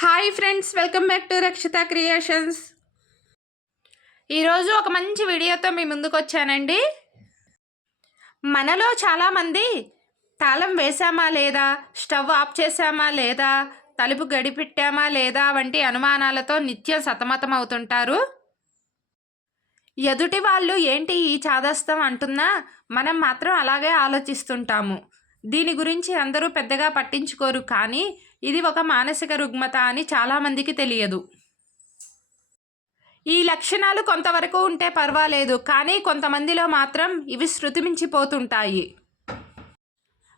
Hi friends welcome back to Rakshita creations. ఈరోజు ఒక మంచి వీడియోతో మీ ముందుకు వచ్చానండి మనలో చాలామంది తాళం వేసామా లేదా స్టవ్ ఆఫ్ చేసామా లేదా తలుపు గడిపెట్టామా లేదా వంటి అనుమానాలతో నిత్యం సతమతం అవుతుంటారు ఎదుటి వాళ్ళు ఏంటి ఈ చాదస్తం అంటున్నా మనం మాత్రం అలాగే ఆలోచిస్తుంటాము. దీని గురించి అందరూ పెద్దగా పట్టించుకోరు కానీ ఇది ఒక మానసిక రుగ్మత అని చాలామందికి తెలియదు. ఈ లక్షణాలు కొంతవరకు ఉంటే పర్వాలేదు కానీ కొంతమందిలో మాత్రం ఇవి శృతిమించిపోతుంటాయి.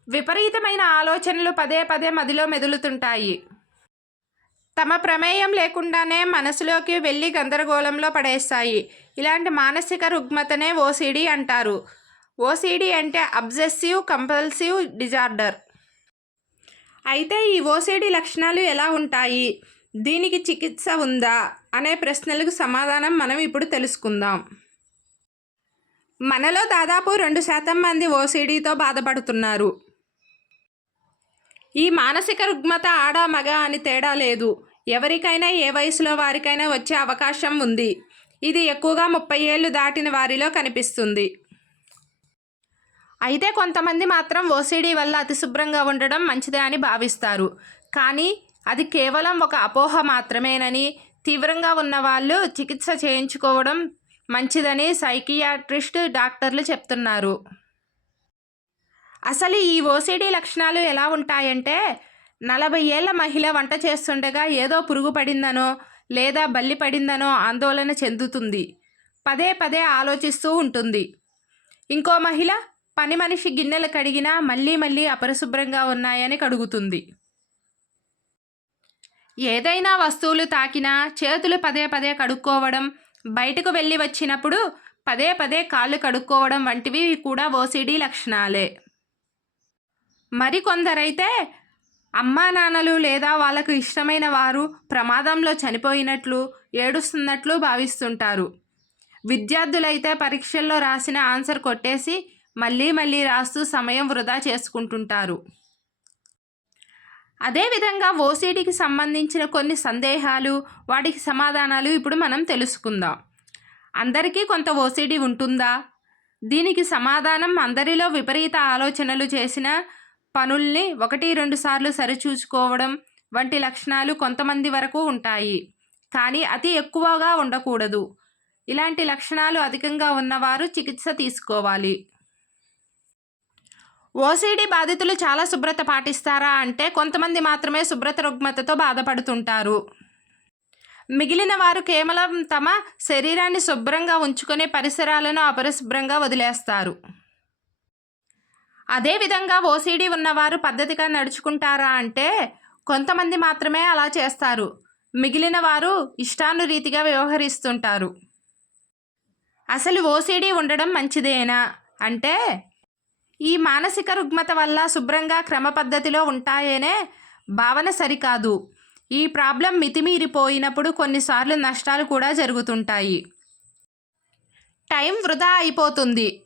విపరీతమైన ఆలోచనలు పదే పదే మదిలో మెదులుతుంటాయి. తమ ప్రమేయం లేకుండానే మనసులోకి వెళ్ళి గందరగోళంలో పడేస్తాయి. ఇలాంటి మానసిక రుగ్మతనే ఓసిడి అంటారు. ఓసిడి అంటే అబ్జెసివ్ కంపల్సివ్ డిజార్డర్. అయితే ఈ ఓసిడి లక్షణాలు ఎలా ఉంటాయి? దీనికి చికిత్స ఉందా? అనే ప్రశ్నలకు సమాధానం మనం ఇప్పుడు తెలుసుకుందాం. మనలో దాదాపు రెండు శాతం మంది ఓసిడితో బాధపడుతున్నారు. ఈ మానసిక రుగ్మత ఆడ మగ అని తేడా లేదు. ఎవరికైనా ఏ వయసులో వారికైనా వచ్చే అవకాశం ఉంది. ఇది ఎక్కువగా ముప్పై ఏళ్ళు దాటిన వారిలో కనిపిస్తుంది. అయితే కొంతమంది మాత్రం ఓసీడీ వల్ల అతిశుభ్రంగా ఉండడం మంచిదే అని భావిస్తారు. కానీ అది కేవలం ఒక అపోహ మాత్రమేనని తీవ్రంగా ఉన్న వాళ్ళు చికిత్స చేయించుకోవడం మంచిదని సైకియాట్రిస్ట్ డాక్టర్లు చెప్తున్నారు. అసలు ఈ ఓసిడీ లక్షణాలు ఎలా ఉంటాయంటే నలభై ఏళ్ళ మహిళ వంట చేస్తుండగా ఏదో పురుగు పడిందనో లేదా బల్లి పడిందనో ఆందోళన చెందుతుంది. పదే పదే ఆలోచిస్తూ ఉంటుంది. ఇంకో మహిళ పని మనిషి గిన్నెలు కడిగినా మళ్ళీ మళ్ళీ అపరిశుభ్రంగా ఉన్నాయని కడుగుతుంది. ఏదైనా వస్తువులు తాకినా చేతులు పదే పదే కడుక్కోవడం బయటకు వెళ్ళి వచ్చినప్పుడు పదే పదే కాళ్ళు కడుక్కోవడం వంటివి కూడా ఓసిడి లక్షణాలే. మరికొందరైతే అమ్మా నాన్నలు లేదా వాళ్ళకు ఇష్టమైన వారు ప్రమాదంలో చనిపోయినట్లు ఏడుస్తున్నట్లు భావిస్తుంటారు. విద్యార్థులైతే పరీక్షల్లో రాసిన ఆన్సర్ కొట్టేసి మళ్ళీ మళ్ళీ రాస్తూ సమయం వృధా చేసుకుంటుంటారు. అదేవిధంగా ఓసీడీకి సంబంధించిన కొన్ని సందేహాలు వాటికి సమాధానాలు ఇప్పుడు మనం తెలుసుకుందాం. అందరికీ కొంత ఓసీడీ ఉంటుందా? దీనికి సమాధానం అందరిలో విపరీత ఆలోచనలు చేసిన పనుల్ని ఒకటి రెండు సార్లు సరిచూసుకోవడం వంటి లక్షణాలు కొంతమంది వరకు ఉంటాయి. కానీ అతి ఎక్కువగా ఉండకూడదు. ఇలాంటి లక్షణాలు అధికంగా ఉన్నవారు చికిత్స తీసుకోవాలి. ఓసీడీ బాధితులు చాలా శుభ్రత పాటిస్తారా అంటే కొంతమంది మాత్రమే శుభ్రత రుగ్మతతో బాధపడుతుంటారు. మిగిలిన వారు కేవలం తమ శరీరాన్ని శుభ్రంగా ఉంచుకునే పరిసరాలను అపరిశుభ్రంగా వదిలేస్తారు. అదేవిధంగా ఓసీడీ ఉన్నవారు పద్ధతిగా నడుచుకుంటారా అంటే కొంతమంది మాత్రమే అలా చేస్తారు. మిగిలిన వారు ఇష్టానురీతిగా వ్యవహరిస్తుంటారు. అసలు ఓసీడీ ఉండడం మంచిదేనా? అంటే ఈ మానసిక రుగ్మత వల్ల శుభ్రంగా క్రమ పద్ధతిలో ఉంటాయనే భావన సరికాదు. ఈ ప్రాబ్లం మితిమీరిపోయినప్పుడు కొన్నిసార్లు నష్టాలు కూడా జరుగుతుంటాయి. టైం వృధా అయిపోతుంది.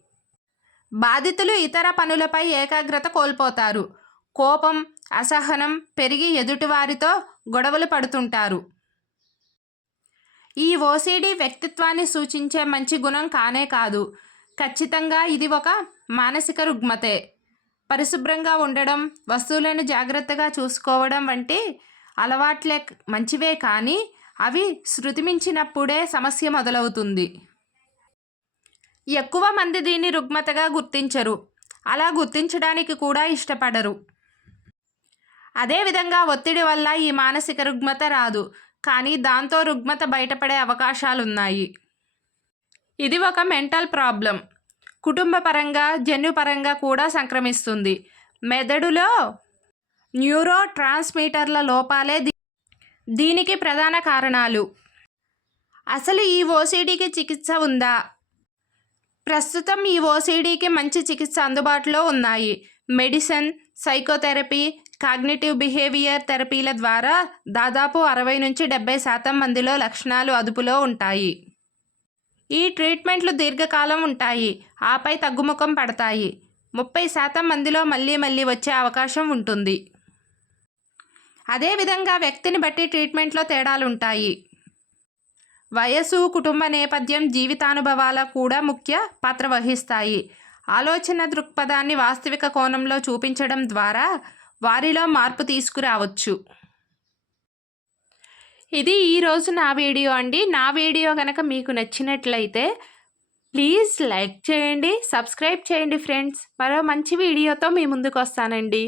బాధితులు ఇతర పనులపై ఏకాగ్రత కోల్పోతారు. కోపం అసహనం పెరిగి ఎదుటివారితో గొడవలు పడుతుంటారు. ఈ ఓసిడి వ్యక్తిత్వాన్ని సూచించే మంచి గుణం కానే కాదు. ఖచ్చితంగా ఇది ఒక మానసిక రుగ్మతే. పరిశుభ్రంగా ఉండడం వస్తువులను జాగ్రత్తగా చూసుకోవడం వంటి అలవాట్లే మంచివే కానీ అవి శృతిమించినప్పుడే సమస్య మొదలవుతుంది. ఎక్కువ మంది దీన్ని రుగ్మతగా గుర్తించరు. అలా గుర్తించడానికి కూడా ఇష్టపడరు. అదేవిధంగా ఒత్తిడి వల్ల ఈ మానసిక రుగ్మత రాదు. కానీ దాంతో రుగ్మత బయటపడే అవకాశాలున్నాయి. ఇది ఒక మెంటల్ ప్రాబ్లం. కుటుంబపరంగా జన్యుపరంగా కూడా సంక్రమిస్తుంది. మెదడులో న్యూరో ట్రాన్స్మీటర్ల లోపాలే దీనికి ప్రధాన కారణాలు. అసలు ఈ ఓసీడీకి చికిత్స ఉందా? ప్రస్తుతం ఈ ఓసీడీకి మంచి చికిత్స అందుబాటులో ఉన్నాయి. మెడిసిన్ సైకోథెరపీ కాగ్నిటివ్ బిహేవియర్ థెరపీల ద్వారా దాదాపు అరవై నుంచి డెబ్బై శాతం మందిలో లక్షణాలు అదుపులో ఉంటాయి. ఈ ట్రీట్మెంట్లు దీర్ఘకాలం ఉంటాయి. ఆపై తగ్గుముఖం పడతాయి. ముప్పై శాతం మందిలో మళ్ళీ మళ్ళీ వచ్చే అవకాశం ఉంటుంది. అదేవిధంగా వ్యక్తిని బట్టి ట్రీట్మెంట్లో తేడాలుంటాయి వయసు కుటుంబ నేపథ్యం జీవితానుభవాల కూడా ముఖ్య పాత్ర వహిస్తాయి. ఆలోచన దృక్పథాన్ని వాస్తవిక కోణంలో చూపించడం ద్వారా వారిలో మార్పు తీసుకురావచ్చు. ఇది ఈరోజు నా వీడియో అండి. నా వీడియో కనుక మీకు నచ్చినట్లయితే ప్లీజ్ లైక్ చేయండి సబ్స్క్రైబ్ చేయండి ఫ్రెండ్స్. మరో మంచి వీడియోతో మీ ముందుకు వస్తానండి.